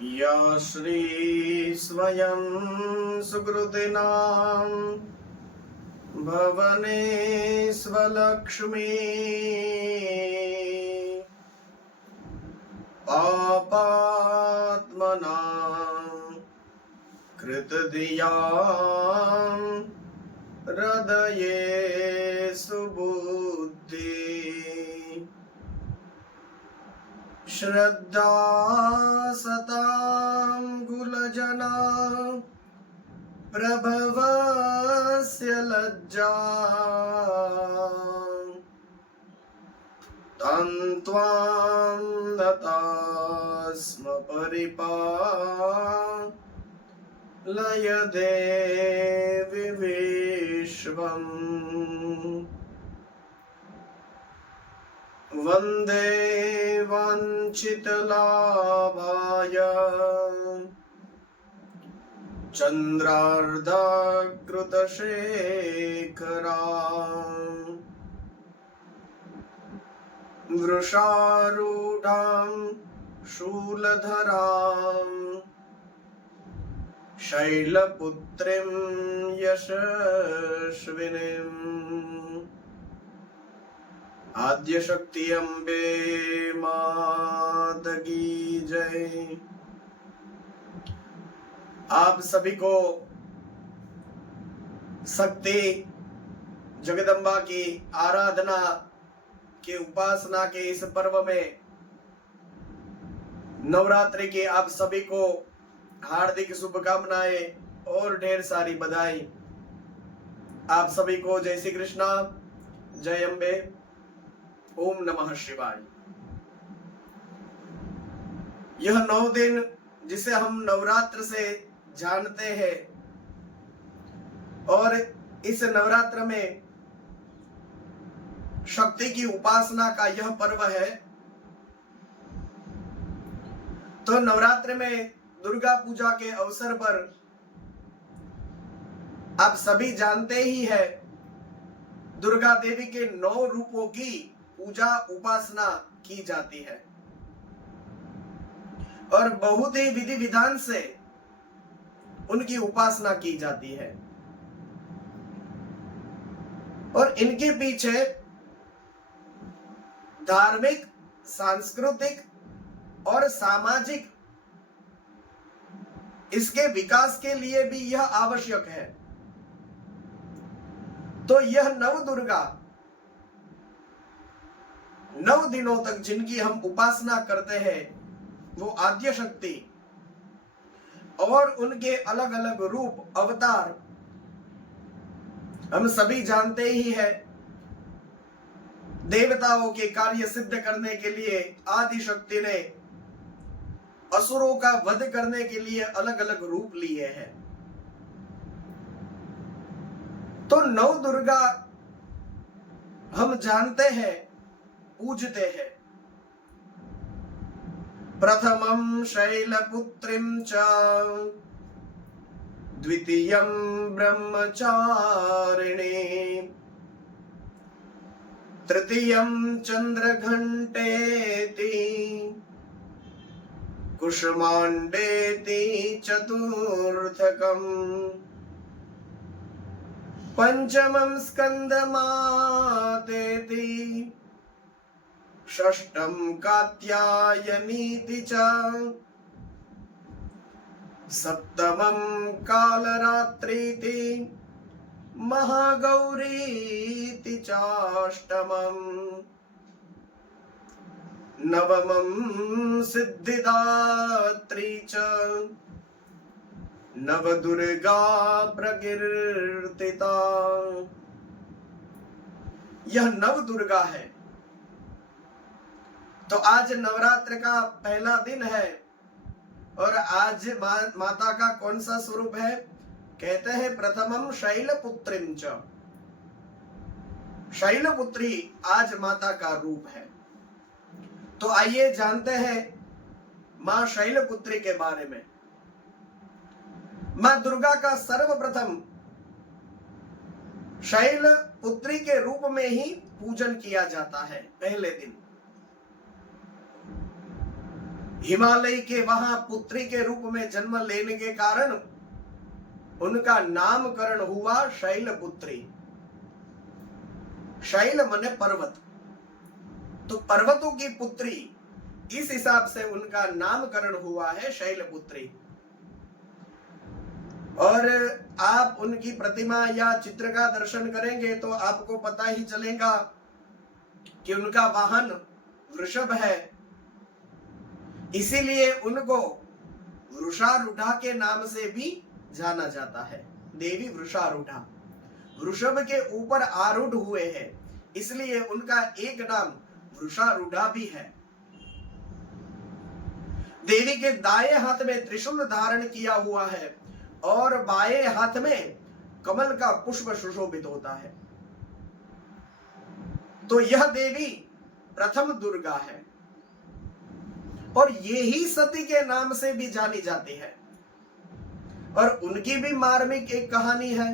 या श्री स्वयं सुकृतिनां भवने स्वलक्ष्मी पापात्मनां कृतधियां हृदये सुबुद्धि श्रद्धा सतां कुलजना प्रभवस्य लज्जा तं त्वां नतास्म परिपालय देवि विश्वम् वन्दे वाञ्छितलाभाय चन्द्रार्धकृतशेखरा वृषारूढां शूलधरां शैलपुत्रीं यशस्विनीम् आद्यशक्ति अम्बे मात की जय। आप सभी को शक्ति जगदम्बा की आराधना के उपासना के इस पर्व में नवरात्रि की आप सभी को हार्दिक शुभकामनाएं और ढेर सारी बधाई। आप सभी को जय श्री कृष्णा, जय अम्बे, ओम नमः शिवाय। यह 9 दिन जिसे हम नवरात्र से जानते हैं और इस नवरात्र में शक्ति की उपासना का यह पर्व है। तो नवरात्र में दुर्गा पूजा के अवसर पर आप सभी जानते ही है, दुर्गा देवी के 9 रूपों की पूजा उपासना की जाती है और बहुत ही विधि विधान से उनकी उपासना की जाती है। और इनके पीछे धार्मिक, सांस्कृतिक और सामाजिक इसके विकास के लिए भी यह आवश्यक है। तो यह नवदुर्गा 9 दिनों तक जिनकी हम उपासना करते हैं वो आद्य शक्ति और उनके अलग अलग रूप अवतार हम सभी जानते ही हैं। देवताओं के कार्य सिद्ध करने के लिए आदि शक्ति ने असुरों का वध करने के लिए अलग अलग रूप लिए हैं। तो नवदुर्गा हम जानते हैं, पूजते हैं। प्रथमं शैलपुत्रीं च द्वितीयं ब्रह्मचारिणी तृतीयं चंद्रघंटेति कुष्मांडेति चतुर्थकम् पंचमं स्कंदमातेति षष्ठं कात्यायनीति च सप्तमं कालरात्रीति महागौरीति चाष्टमम् नवमं सिद्धिदात्री च नवदुर्गा प्रकीर्तिता। यह नवदुर्गा है। तो आज नवरात्र का पहला दिन है और आज माता का कौन सा स्वरूप है? कहते हैं प्रथमम शैलपुत्रीं च, शैलपुत्री आज माता का रूप है। तो आइए जानते हैं मां शैलपुत्री के बारे में। मां दुर्गा का सर्वप्रथम शैलपुत्री के रूप में ही पूजन किया जाता है पहले दिन। हिमालय के वहां पुत्री के रूप में जन्म लेने के कारण उनका नामकरण हुआ शैलपुत्री। शैल माने पर्वत, तो पर्वतों की पुत्री, इस हिसाब से उनका नामकरण हुआ है शैलपुत्री। और आप उनकी प्रतिमा या चित्र का दर्शन करेंगे तो आपको पता ही चलेगा कि उनका वाहन वृषभ है, इसीलिए उनको वृषारूढ़ा के नाम से भी जाना जाता है। देवी वृषारूढ़ा, वृषभ के ऊपर आरूढ़ हुए हैं, इसलिए उनका एक नाम वृषारूढ़ा भी है। देवी के दाएं हाथ में त्रिशूल धारण किया हुआ है और बाएं हाथ में कमल का पुष्प सुशोभित होता है। तो यह देवी प्रथम दुर्गा है और यही सती के नाम से भी जानी जाती है। और उनकी भी मार्मिक एक कहानी है,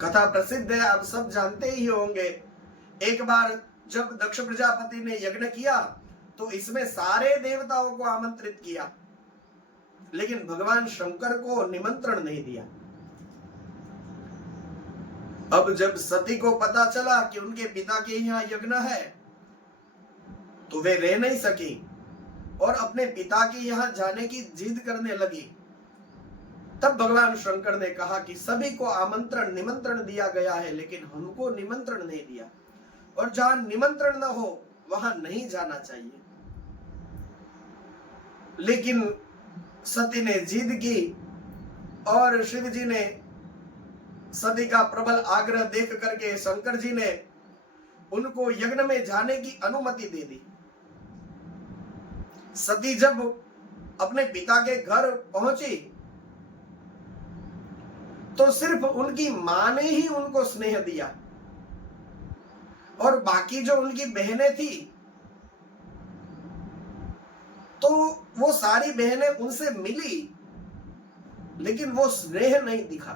कथा प्रसिद्ध है, आप सब जानते ही होंगे। एक बार जब दक्ष प्रजापति ने यज्ञ किया तो इसमें सारे देवताओं को आमंत्रित किया, लेकिन भगवान शंकर को निमंत्रण नहीं दिया। अब जब सती को पता चला कि उनके पिता के यहाँ यज्ञ है तो वे रह नहीं सकी और अपने पिता के यहाँ जाने की जिद करने लगी। तब भगवान शंकर ने कहा कि सभी को आमंत्रण निमंत्रण दिया गया है, लेकिन हमको निमंत्रण नहीं दिया, और जहां निमंत्रण न हो वहां नहीं जाना चाहिए। लेकिन सती ने जिद की और शिव जी ने सती का प्रबल आग्रह देख करके शंकर जी ने उनको यज्ञ में जाने की अनुमति दे दी। सती जब अपने पिता के घर पहुंची तो सिर्फ उनकी मां ने ही उनको स्नेह दिया और बाकी जो उनकी बहनें थी तो वो सारी बहनें उनसे मिली, लेकिन वो स्नेह नहीं दिखा।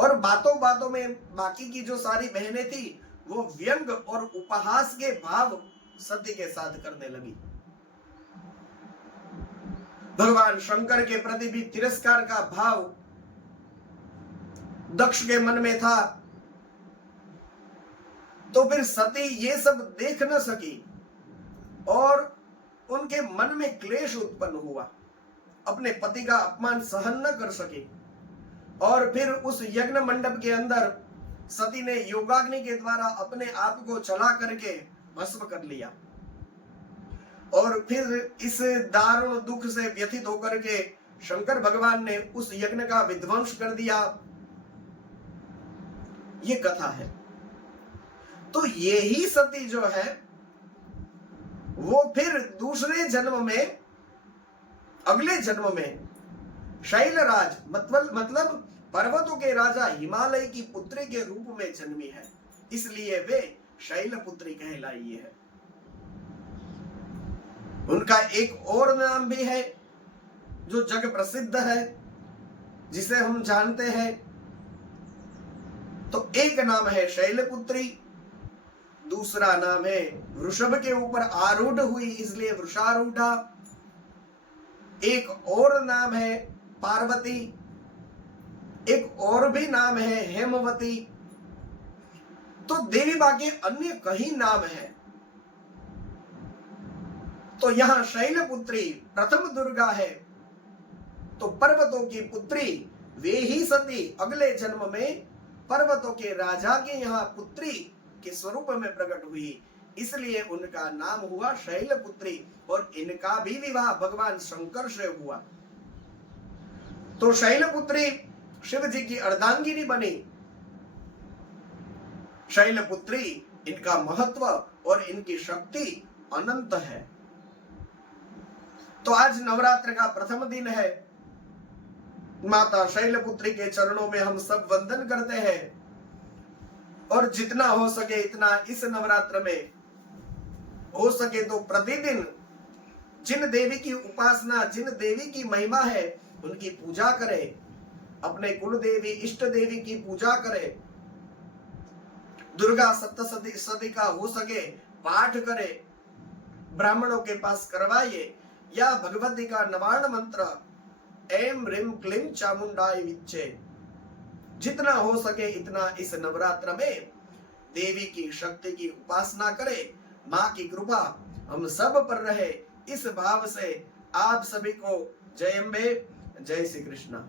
और बातों बातों में बाकी की जो सारी बहनें थी वो व्यंग और उपहास के भाव सती के साथ करने लगी। भगवान शंकर के प्रति भी तिरस्कार का भाव दक्ष के मन में था। तो फिर सती ये सब देख न सकी और उनके मन में क्लेश उत्पन्न हुआ, अपने पति का अपमान सहन न कर सकी और फिर उस यज्ञ मंडप के अंदर सती ने योगाग्नि के द्वारा अपने आप को चला करके भस्म कर लिया। और फिर इस दारुण दुख से व्यथित होकर के शंकर भगवान ने उस यज्ञ का विध्वंस कर दिया। ये कथा है। तो यही सती जो है वो फिर दूसरे जन्म में, अगले जन्म में शैलराज मतलब पर्वतों के राजा हिमालय की पुत्री के रूप में जन्मी है, इसलिए वे शैलपुत्री कहलाई है। उनका एक और नाम भी है जो जग प्रसिद्ध है, जिसे हम जानते हैं। तो एक नाम है शैलपुत्री, दूसरा नाम है वृषभ के ऊपर आरूढ़ हुई इसलिए वृषारूढ़ा, एक और नाम है पार्वती, एक और भी नाम है हेमवती। तो देवी बाकी अन्य कई नाम है। तो यहां शैलपुत्री प्रथम दुर्गा है, तो पर्वतों की पुत्री वे ही सती अगले जन्म में पर्वतों के राजा के यहाँ पुत्री के स्वरूप में प्रकट हुई, इसलिए उनका नाम हुआ शैलपुत्री। और इनका भी विवाह भगवान शंकर से हुआ। तो शैलपुत्री शिव जी की अर्धांगिनी बनी। शैलपुत्री, इनका महत्व और इनकी शक्ति अनंत है। तो आज नवरात्र का प्रथम दिन है। माता शैलपुत्री के चरणों में हम सब वंदन करते हैं और जितना हो सके इतना इस नवरात्र में हो सके तो प्रतिदिन जिन देवी की उपासना, जिन देवी की महिमा है उनकी पूजा करें, अपने कुल देवी इष्ट देवी की पूजा करें, दुर्गा सप्तशती का हो सके पाठ करें, ब्राह्मणों के पास करवाइए, या भगवती का नवार्ण मंत्र एम रिम क्लीम चामुंडाय विच्चे, जितना हो सके इतना इस नवरात्र में देवी की शक्ति की उपासना करें। माँ की कृपा हम सब पर रहे, इस भाव से आप सभी को जय अम्बे, जय श्री कृष्ण।